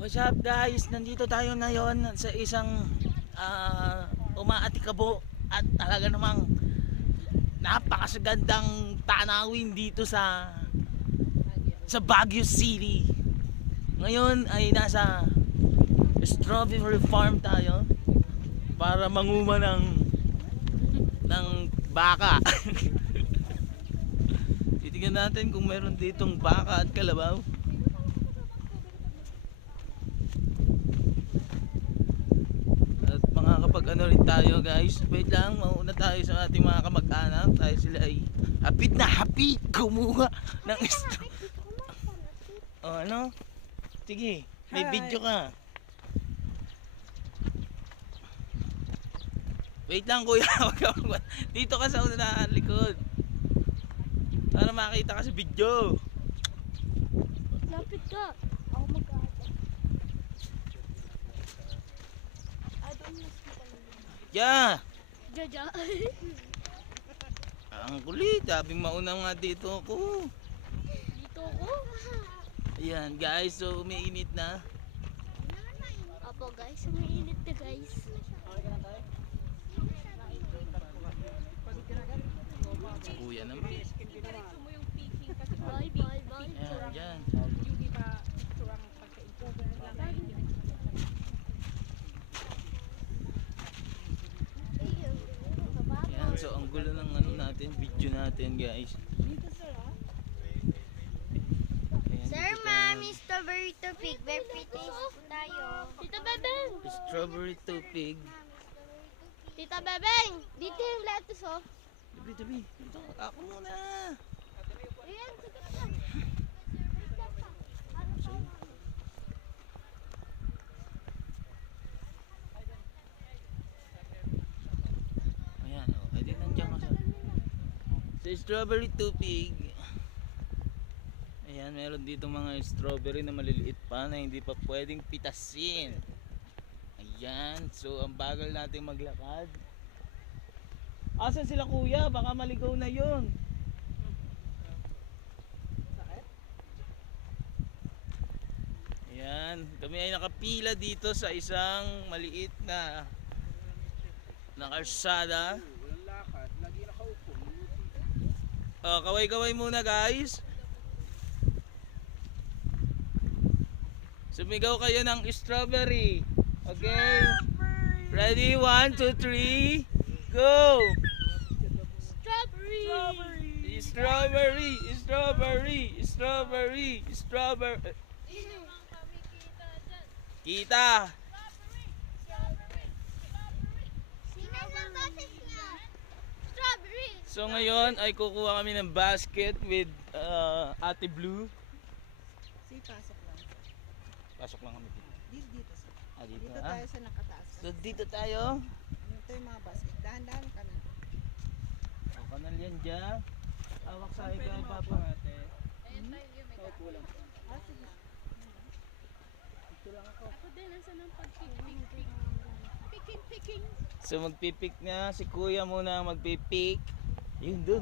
What's up guys? Nandito tayo ngayon sa isang umaatikabo at talaga namang napakasagandang tanawin dito sa Baguio City. Ngayon ay nasa strawberry farm tayo para manguma ng baka. Titignan natin kung meron ditong baka at kalabaw. Kapag ano rin tayo guys, wait lang, mauna tayo sa ating mga kamag-anak. Tayo sila ay hapit na hapit kumuha ng oh ano? Sige, may video ka. Wait lang kuya, dito ka sa unahan likod para makita ka sa video. Lapit ka. Ako mag-aata. Yeah. Jaja. Ang kulit, sabi mauna nga dito ako. Dito ako. Ayan guys, so umiinit na. Apo guys, umiinit na guys. Kuya naman. Bye bye bye. Ayan, dyan. Ayan, so ang gulo ng ano natin, video natin guys. Ayan, Sir, dito Mami, strawberry to pig. Very pretty po tayo. Tita Bebeng. tayo. Strawberry tupig. Tita Bebeng. Dito yung lettuce oh. Tabi, tabi. Dito, ako muna. Ayan, sige na. Ayan, oh. Edi nandiyan ka sa strawberry tupig. Ayan, meron dito mga strawberry na maliliit pa na hindi pa pwedeng pitasin. Ayan, so ang bagal natin maglakad. Asan sila kuya? Baka maligaw na yun. Ayan, kami ay nakapila dito sa isang maliit na kalsada. Walang lakad, lagi nakaupo. Kaway-kaway muna guys. Sumigaw kayo ng strawberry. Okay? Ready? 1, 2, 3. Go! Strawberry. Strawberry, strawberry, strawberry, strawberry. Kita. Strawberry. So ngayon ay kukuha kami ng basket with Ate Blue. Pasok lang. Pasok lang kami dito. Dito. Dito. Dito tayo sa nakataas. So dito tayo. Ito yung mga basket. Dahan-dahan ka na. O, kanal yan dyan. Hawak sa ikaw, Papa. Kaupo lang. Ako din, nasa ng pag-picking. Picking. So magpipik na. Si Kuya muna ang magpipik. Yun dun.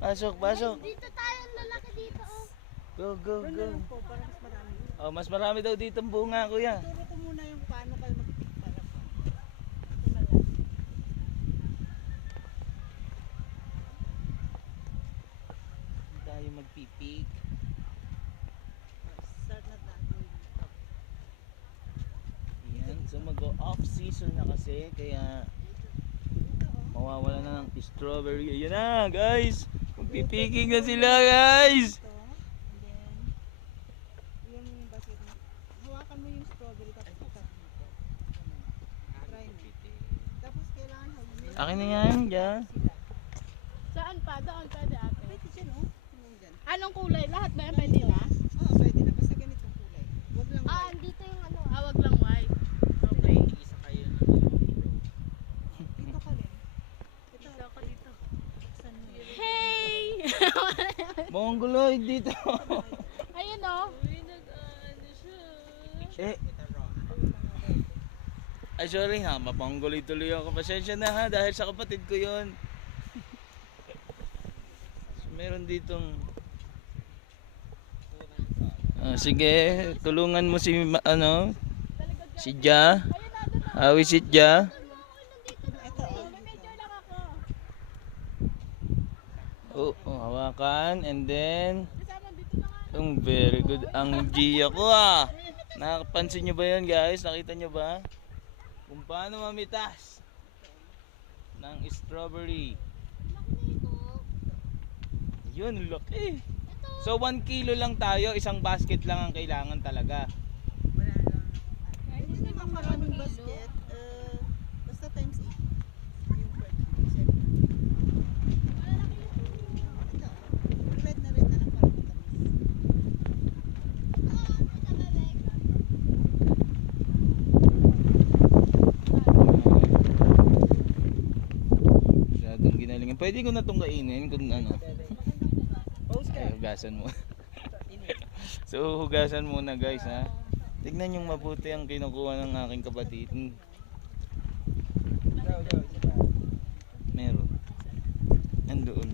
Pasok, pasok. Dito tayo, lalaki dito oh. Go, go, Doon na go. lang po, para mas marami. Oh, mas marami daw dito ang bunga, Kuya. Turo ko muna yung paano kayo mag-pick para po. Ito na lang. Tayo magpipik. Start na tayo. Yan. So mag-off season na kasi. Kaya mawawala na ng strawberry. Ayan na, guys. Magpipiking na sila, guys. Ito. And then, yung basket mo. Hawakan mo yung strawberry tapos ikat dito. Try mo. Tapos kailangan hawin. Akin na yan, dyan. Sila. Saan pa? Doon pwede ate. Pwede dyan oh. Yung dyan. Anong kulay? Lahat ba yan pwede na? Oo, pwede na. Basta ganitong kulay. Huwag lang white. Andito yung ano. Wag lang white. Okay. Isa kayo na. Dito ka rin. Ito. Dito ako dito. Saan mo? Hey! Mongoloid dito. Ayun oh. Eh. Ay sorry ha, mapangguloy tuloy ako. Pasensya na ha, dahil sa kapatid ko yon. So, meron ditong Sige, tulungan mo si si Ja. How is it, Ja? Ito, Hawakan and then very good ang Gia ko Nakapansin nyo ba yun, guys? Nakita nyo ba? Kung paano mamitas ng strawberry. Yun, laki. So 1 kilo lang tayo, isang basket lang ang kailangan talaga. wala lang. Hindi naman maraming basket. Basta times 8. Yung per kilo, 7. Ito, red na lang para matamis. Masyadong ginalingan. Pwede ko na itong kainin kung ano. Post ka. Ay, hugasan mo. So hugasan muna, guys, ha. Tignan yung mabuti ang kinukuha ng aking kapatid. Meron. Nandoon.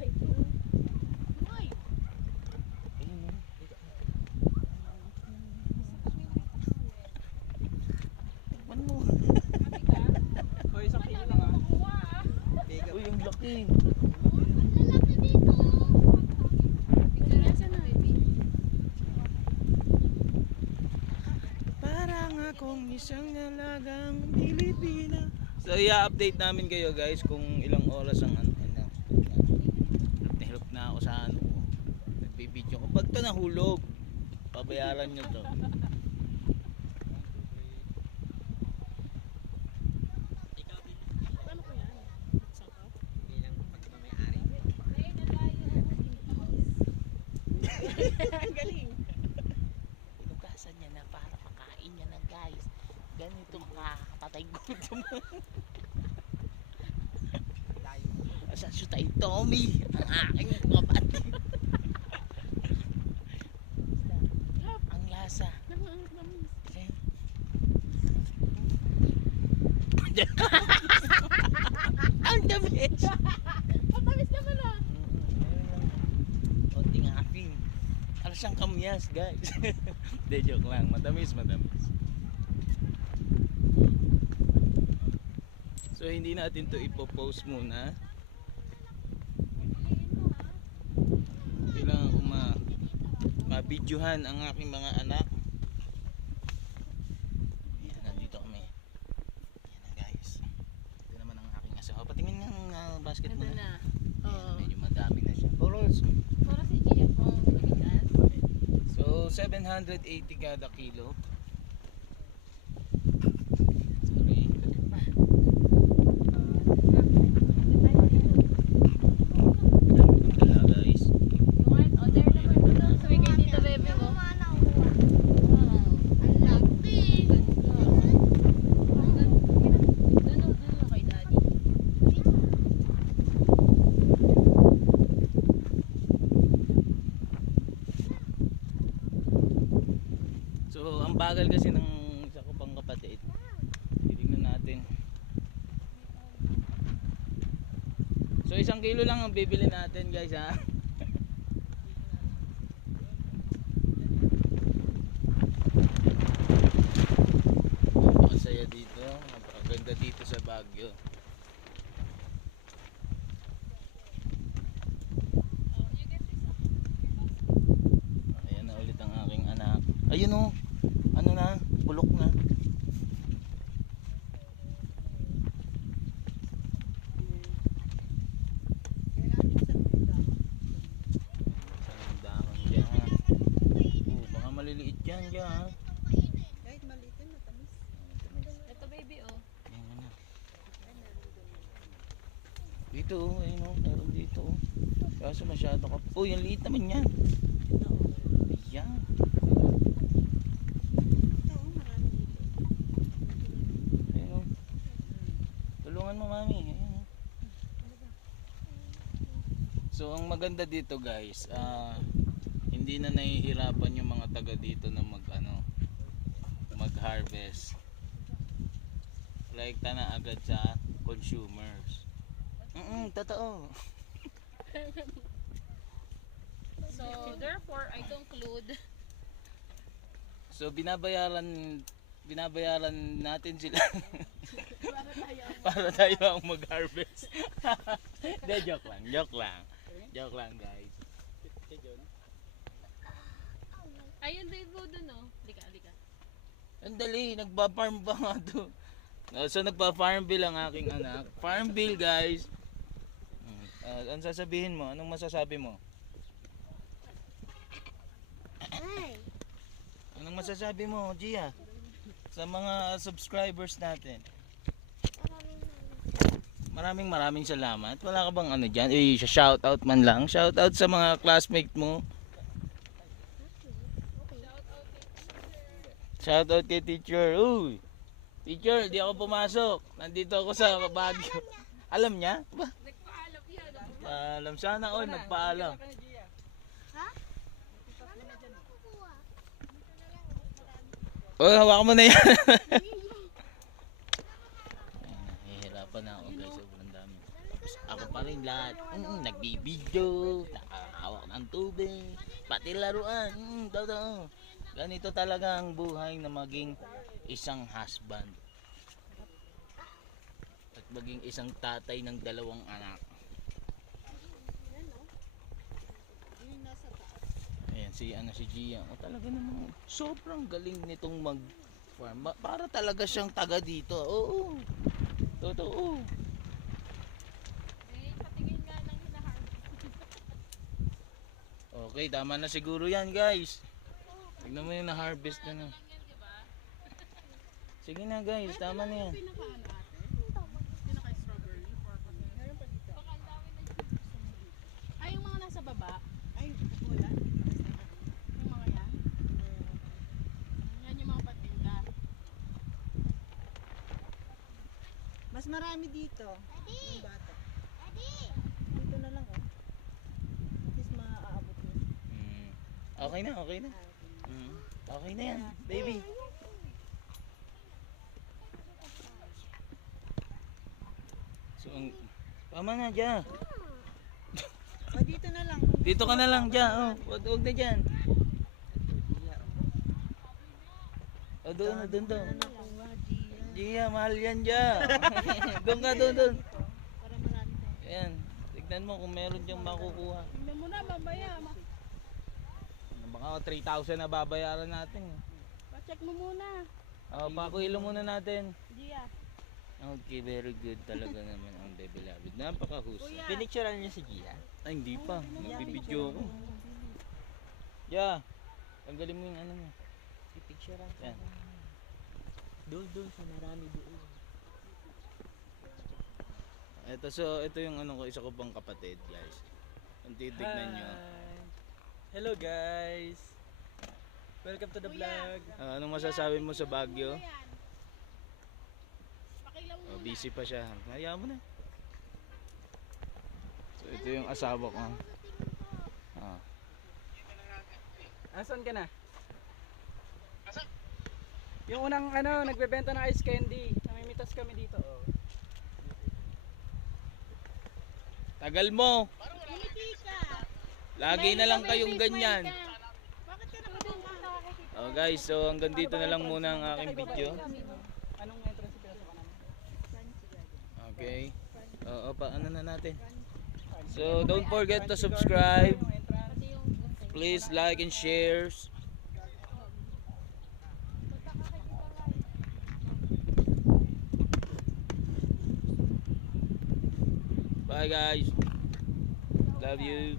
Ayun, oh. Tikman mo. Hoy, isang kilo lang ah. Uy, ang laki. Lalaki dito. Nasaan na, baby? Parang akong isang nalagang Pilipina. So i-update namin kayo, guys, kung ilang oras ang hirap na ako sa nagbibideo ko. Pag ito nahulog, pabayaran nyo to. Ang galing. Inugasan niya na para makain niya na, guys. Ganito kakapatay gutom. Asan siya tayo, Tommy? Ang aking kapatid. Ang lasa. Okay. Ang tamis. Matamis naman ah. Konting asin. Ano siyang kamyas, guys. Hindi, joke lang. Matamis. So hindi natin to ipopost muna. Kailangan ko ma-videohan ang aking mga anak. Ayan, nandito kami. Ayan na, guys. Ito naman ang aking asawa. Patingin ng basket mo na. Ayan, medyo madami na siya. Para si Gia kung nabigas. So 780 kada kilo. Sorry. Dala, guys. Order naman ito. Sabi kay Tita Bebe mo. Ang laki. Doon kay Daddy. So ang bagal kasi ng isa ko pang kapatid. Titingnan natin. So 1 kilo lang ang bibili natin, guys, ha. Napakasaya dito. Napakaganda dito sa Baguio. Ayan na ulit ang aking anak. Ayun, oh. Ano na? Bulok na. Kailangan isang dahon. Isang dahon dyan. Baka maliliit yan dyan. Kahit maliit yun, matamis. Ito baby oh. Ayan na. Dito, oh. Ayun, oh. Meron dito, oh. Kaso masyado ka. Oh, yung liit naman yan. Ayan. Ito, marami dito. Ayun, oh. Tulungan mo, mami. Ayun, oh. So ang maganda dito, guys, hindi na nahihirapan yung mga taga dito na mag-harvest. Like na agad sa consumers. Totoo. Therefore, I conclude. So binabayaran natin sila para tayo ang mag-harvest. Hindi, joke lang guys. Ayun, din po dun, no? Lika. Ang dali, nagpa-farm pa nga to. So nagpa-farm bill ang aking anak. Farm bill guys. Ano sasabihin mo? Anong masasabi mo? Ay. Anong masasabi mo, Gia? Sa mga subscribers natin. Maraming salamat. Wala ka bang ano dyan? Shoutout man lang. Shoutout sa mga classmate mo. Shoutout kay teacher. Uy! Teacher, di ako pumasok. Nandito ako sa Baguio. Alam niya? Ba? Nagpaalam yan. Alam sana all, nagpaalam. Oh, hawakan mo na yan. Nahihirapan na ako guys, sobrang dami. Tapos ako pa rin lahat. Nagbibideo, nakahawak ng tubig, pati laruan. Totoo. Ganito talaga ang buhay na maging isang husband. At maging isang tatay ng 2 anak. Ayan, si Gia. O talaga namang sobrang galing nitong mag-farm. Para talaga siyang taga dito. Oo. Totoo. Eh, patingin nga ng hinaharvest. Okay, tama na siguro yan guys. Tignan mo yung na-harvest na na. Sige na guys, tama na yan. Pinaka-strawberry. Baka ang dami na ay, yung mga nasa baba. Ay, wala. Yung mga yan. Yan yung mga patinda. Mas marami dito. Yung bata. Dito na lang oh. At least maaabot mo. Okay na, okay na. Okay na yan, baby. So, tama na dyan. O dito na lang. Dito ka na lang dyan. Oh, huwag na dyan. O, doon. Nakuha, Gia. Gia, mahal yan dyan. Doon ka, doon. Para marami tayo. Ayan, tignan mo kung meron diyang makukuha. Tingnan mo na, mamaya. Baka 3,000 na babayaran natin. Pa-check mo muna. Pakuilo muna natin. Gia. Okay, very good talaga naman ang Baby Labid. Napakahusay. Pinicturean niyo si Gia? Ay, hindi pa. Nagbibideo ko. Yeah. Tanggalin mo yung ano mo. Pipicturean Yan. Doon sa marami doon. Ito yung ano ko, isa ko pang kapatid, guys. Kung titignan nyo. Hello guys. Welcome to the vlog. Anong masasabi mo sa Baguio? Pakilaw mo. Busy pa siya. Hayaan mo na. So, ito yung asawa ko. Asan ka na? Yung unang nagbebenta ng ice candy. Namimitas kami dito. Oh. Tagal mo! Lagi na lang kayong ganyan. Oh guys, so hanggang dito na lang muna ang aking video. Anong entrance pinasok namin? Okay. Paano na natin? So don't forget to subscribe. Please like and share. Bye guys. Love you.